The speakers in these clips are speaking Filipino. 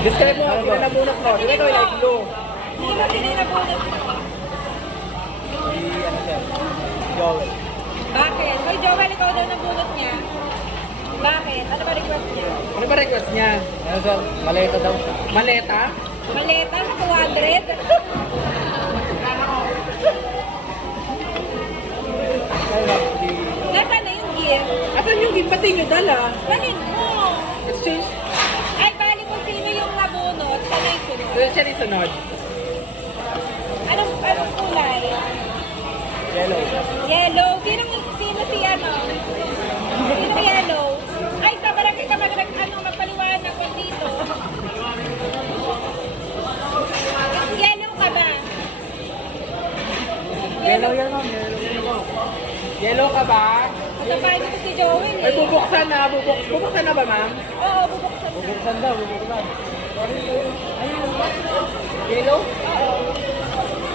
Describe mo, sino nabunot mo? Di ba ikaw light blue? Hindi mo sino yung nabunot mo. Si ano siya? Joel. Bakit? Hoy, Joel, ikaw daw nabunot niya. Bakit? Ano ba request niya? Ano ba request niya? Ano sir? Maleta daw. Maleta? Maleta sa 200? Nasaan na yung gift? Asan yung gift? Pati nyo dala? Balin mo. Exchange? Ay, bali kung sino yung nabunot, sana yung sunod. Siya rin sunod. Anong kulay? Yellow. Yellow. Sino si ano? Sino yellow? Ay, sa barangay ka magpaliwanag ko dito. Yellow ka ba? Yellow yan ma'am. Yellow ka ba? Kasabahin ko si Joel Ay, eh. bubuksan na. Bubuksan na ba ma'am? Oo, bubuksan na. Bubuksan daw. Bubuksan. Yellow? Oo.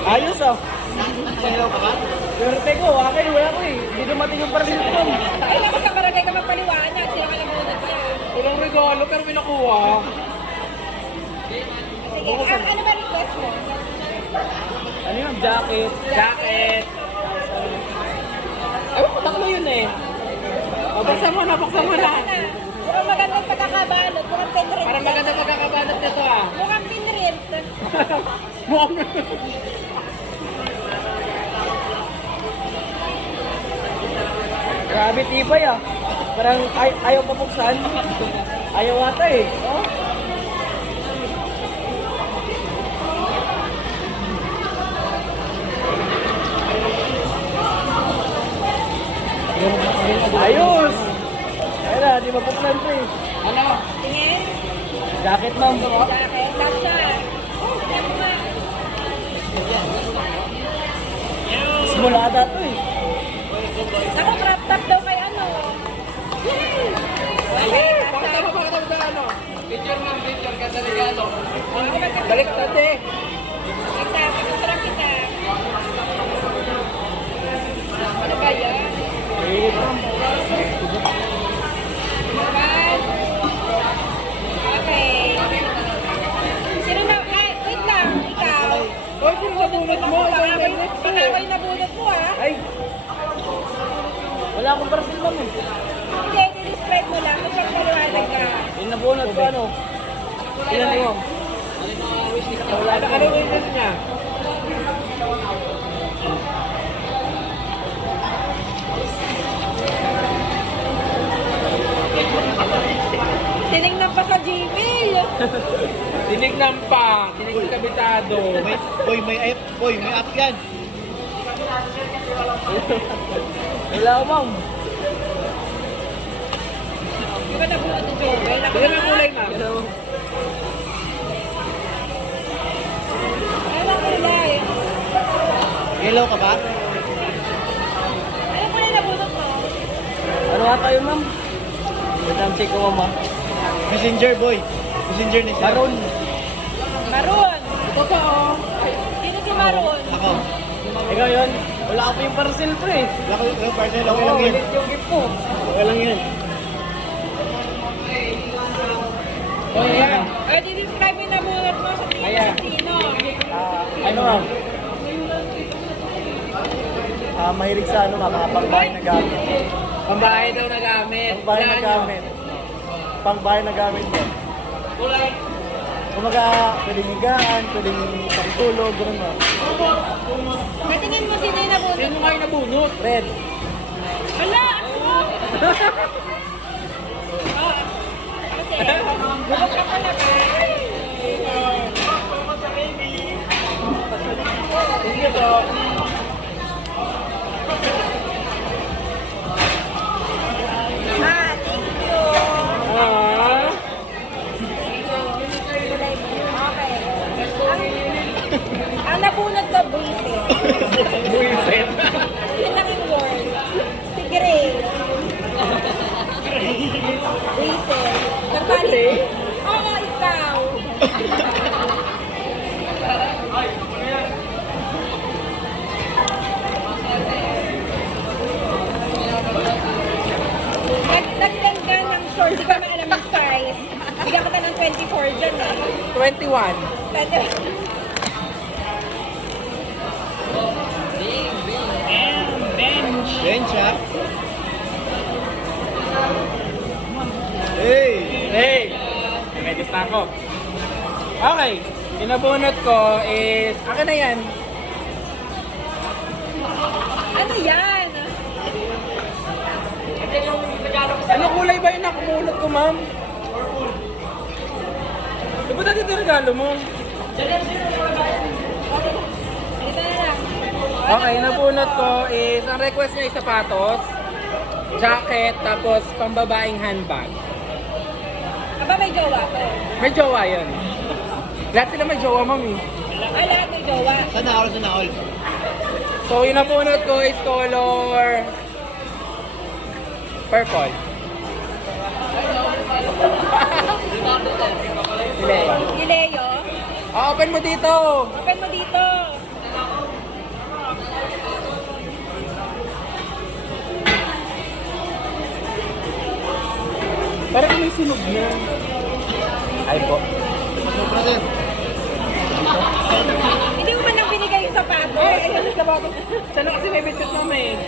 Ayos ah. Yellow ka ba? Swerte ko. Akin wala ko eh. Hindi dumating yung parcel ko. Ay, naku, sa barangay ka magpaliwanag. Sila ka nabunot niya. Walang regalo pero may nakuha. Sige, ano ba request mo? Ano yun? Jacket. Jacket. Ay, patak mo yun eh. O, buksan mo na. Mukhang magandang pagkakabalot. Mukhang pinrint. Para maganda pagkakabanat nito ah. Mukhang pinrint. Mukhang Grabe tibay ah. Parang ayaw pabuksan. Ayaw ata eh. Oh. Ayos! Ayun na, di mabuksan pa eh. Ano? Tingin. Jacket ma'am. Bakit? Love siya. Tingnan mo nga. Simula ata to eh. Naku, crop top daw kay ano. Pakita mo ba ano? Picture ma'am, picture ka sa regalo. Baliktad eh. Kita, pagkutrap kita. Ano ba yan? Naman. Okay. Sino na? Ay, wait lang. Ikaw. Hoy, sino nabunot mo? Baka ako yung nabunot mo ah. Ay! Wala akong parcel ma'am eh. Hindi, i-describe mo lang. Kung paliwanag ka. Yung nabunot ko ano? Ilan mo? Ano yung ilan niya? Tinignan pa sa Gmail. Tinignan pa. Tinignan kabisado. Boy, may app yan. Wala ko ma'am. Di ba nabunot ni Joel? Tignan mo yung kulay ma'am. Ano ang kulay? Yellow ka ba? Ano kulay nabunot mo? Ano nga tayo ma'am? Madam check ko ma'am. Messenger boy. Messenger ni siya. Maroon. Maroon. Totoo. Sino si Maroon? Ako. Ikaw yun? Wala ko yung parcel ko eh. Wala ko yung partner. Okay Oo, lang yan. ulit yung gift ko. Okay lang yan. O yan. Ay, di-describe yung nabunot mo sa tingin Ayan. ng sino. Ano ma'am? Mahilig sa ano ma'am, mga pangbahay na gamit. Pangbahay daw na gamit. Pangbahay na gamit. Pangbahay na gamit din. Kumaga, pwedeng higaan, pwedeng pagtulog, gano'n ma'am. Natingin mo sino yung nabunot. Sino kayo nabunot? Red. Wala! Ako! Kasi, bubok ka pa na ba? Sige po. Thank you! Ah. Okay. Ang nabunot ko, buisit. Buisit. Yun lang yung word. Si Grace. Buisit. Nagpalit. Oo, ikaw. Nag-send ka ng short, di ko na alam yung size. Bigyan kita ng 24 dyan eh. 21. Bench, ha? Hey! Hey! May na ako. Okay. Pinabunot ko is... Akin na yan. Ano yan? Ano kulay ba yung nakumulot ko, ma'am? Di ba dati ito regalo mo? Ito na lang. Okay, nabunot ko is... Ang request niya ay sapatos, jacket, tapos pambabaeng handbag. Aba, may jowa ko. May jowa yun. Lahat sila may jowa, ma'am eh. Lahat may jowa. Sana all, sana all. So, yung nabunot ko is color... Purple. Leo. Gileo. Open mo dito! Open mo dito. Parang may sinog na. Ay po. Sobra din. Hindi mo man lang binigay yung sapatos. Ay, sapatos. Sana kasi may bitbit mo may.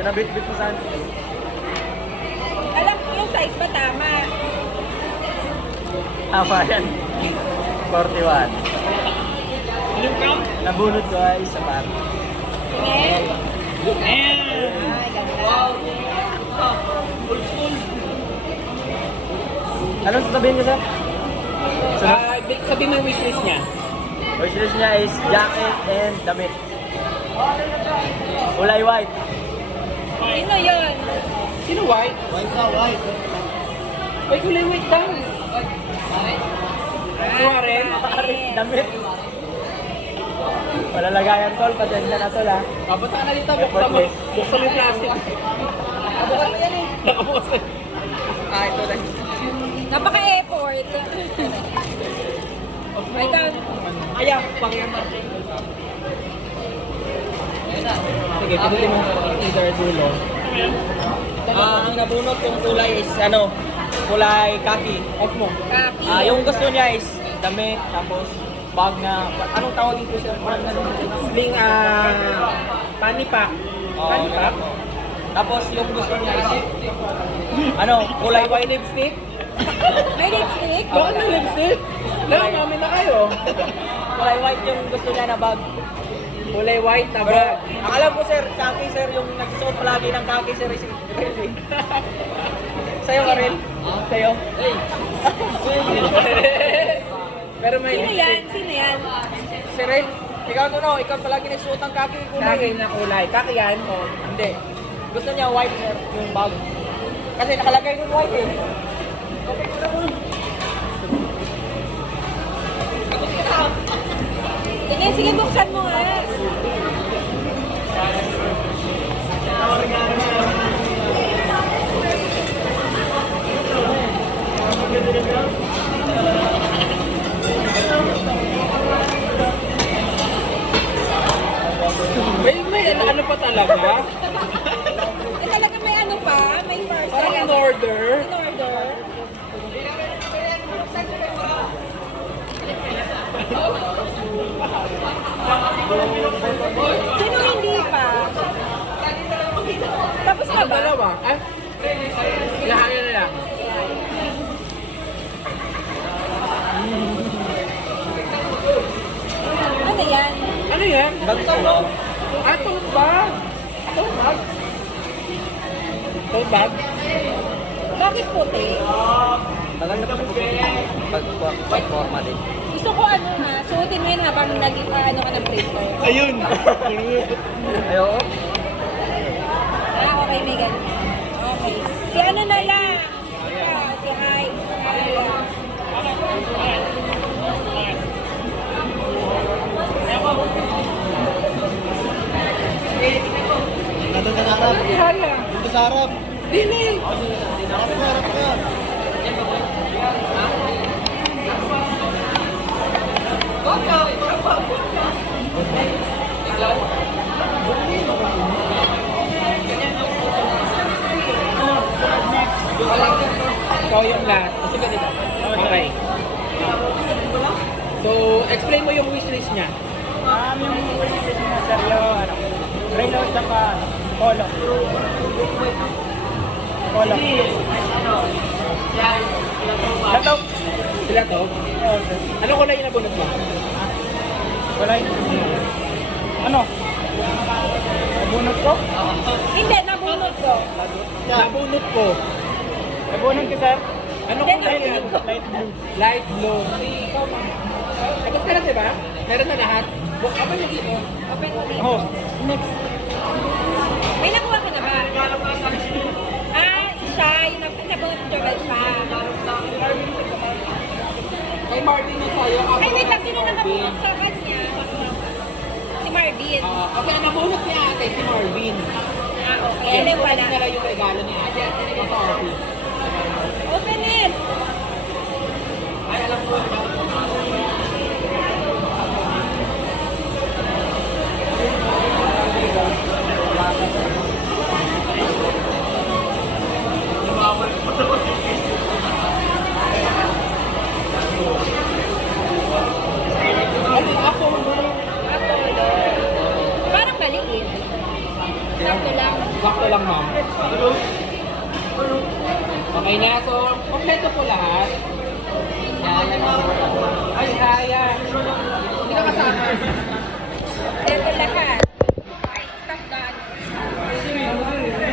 Pinabit-bit mo saan? Alam ko yung size ba tama. Tama yan. 41. Nabunot ko ay sapatos. Tingin. Ay, ganda. Anong sasabihin niyo, sir? Sabi mo yung wishlist niya. Wishlist niya is jacket and damit. Kulay white. Sino yun? Sino white? White na, white. Ay, kulay white daw. Suaren? Damit. Wala lagayan, tol. Pasensya na, tol, ha? Punta ka na dito. Buksan mo. Buksan mo yung plastic. Nakabukas mo yan eh. Nakabukas na. Ito na. Napaka-effort. Ay, ka. Ayaw, pakyan mo. Sige, pinutin mo either dulo. Ang nabunot kong kulay is kulay khaki. Off mo. Kaki. Yung gusto niya is damit, tapos bag na, anong tawag dito sir? Sling, panipak. Panipak? Tapos yung gusto niya is, kulay white lipstick. May lipstick? Bakit may lipstick? Mami na kayo. Kulay white yung gusto niya na bag. Kulay white na Pero, bag. ang alam ko sir, khaki sir, yung nagsusuot palagi ng khaki sir is Rel. Sa'yo ka Rel? Sa'yo? Pero may Sino yan? Sino yan? Si Rel, ikaw palagi nagsusuot ng khaki kulay. Kaki na kulay. Kaki yan? O. Hindi. Gusto niya white sir, yung bag. Kasi nakalagay yung white eh. Sige, buksan mo nga. May ano pa talaga? Talaga may ano pa? May first. Parang in order. In order. Sino hindi pa? Tapos na Ang ba? dalawa. Ah? Lahat na lang. Ano yan? Ano yan? Bagsaw no? Tote bag. Tote bag. Tote bag? Bakit puti? Maganda pa pag-forma din. Gusto ko suotin mo yun habang ano ka ng paper. Ayun! Ayoko. Okay, may ganyan. Okay. Si ano na lang? Si Hyde. Nandun ka sa harap. Haya. Dito sa harap. Dini. Harap ka, harap ka. Ikaw yung last. Kasi ka dito. Okay. Explain mo yung wishlist niya. Yung wishlist niya, sir, yung Relo tsaka Polo. Polo. Lato. Sila to? Oo, sir. Ano kulay yung nabunot mo? Wala ano? Nabunot ko? Hindi, nabunod ko. Nabunot ko. Nabunot ko, sir. Ano Hindi, kulay yan? nabunot ko. Light blue. Tapos ka na, di ba? Meron na lahat. Open mo dito. Open mo dito. Oh, next. May nakuha ka na ba? Siya, yung nabunod ko ba siya? Kay Marvin yung sa'yo. Ay, wait lang, sino nakabunod sa kanya? Si Marvin. Okay, ang nabunot niya ate si Marvin. Okay. Kaya Hindi, wala wala. nila yung regalo ni ate at sa office. Open it! Ay, alam ko. Ano, ako? Apollo. Parang maliit. Sakto lang. Sakto lang, ma'am. Okay na, so kompleto po lahat. Ay, kaya. Hindi ka kasama. Ito lahat.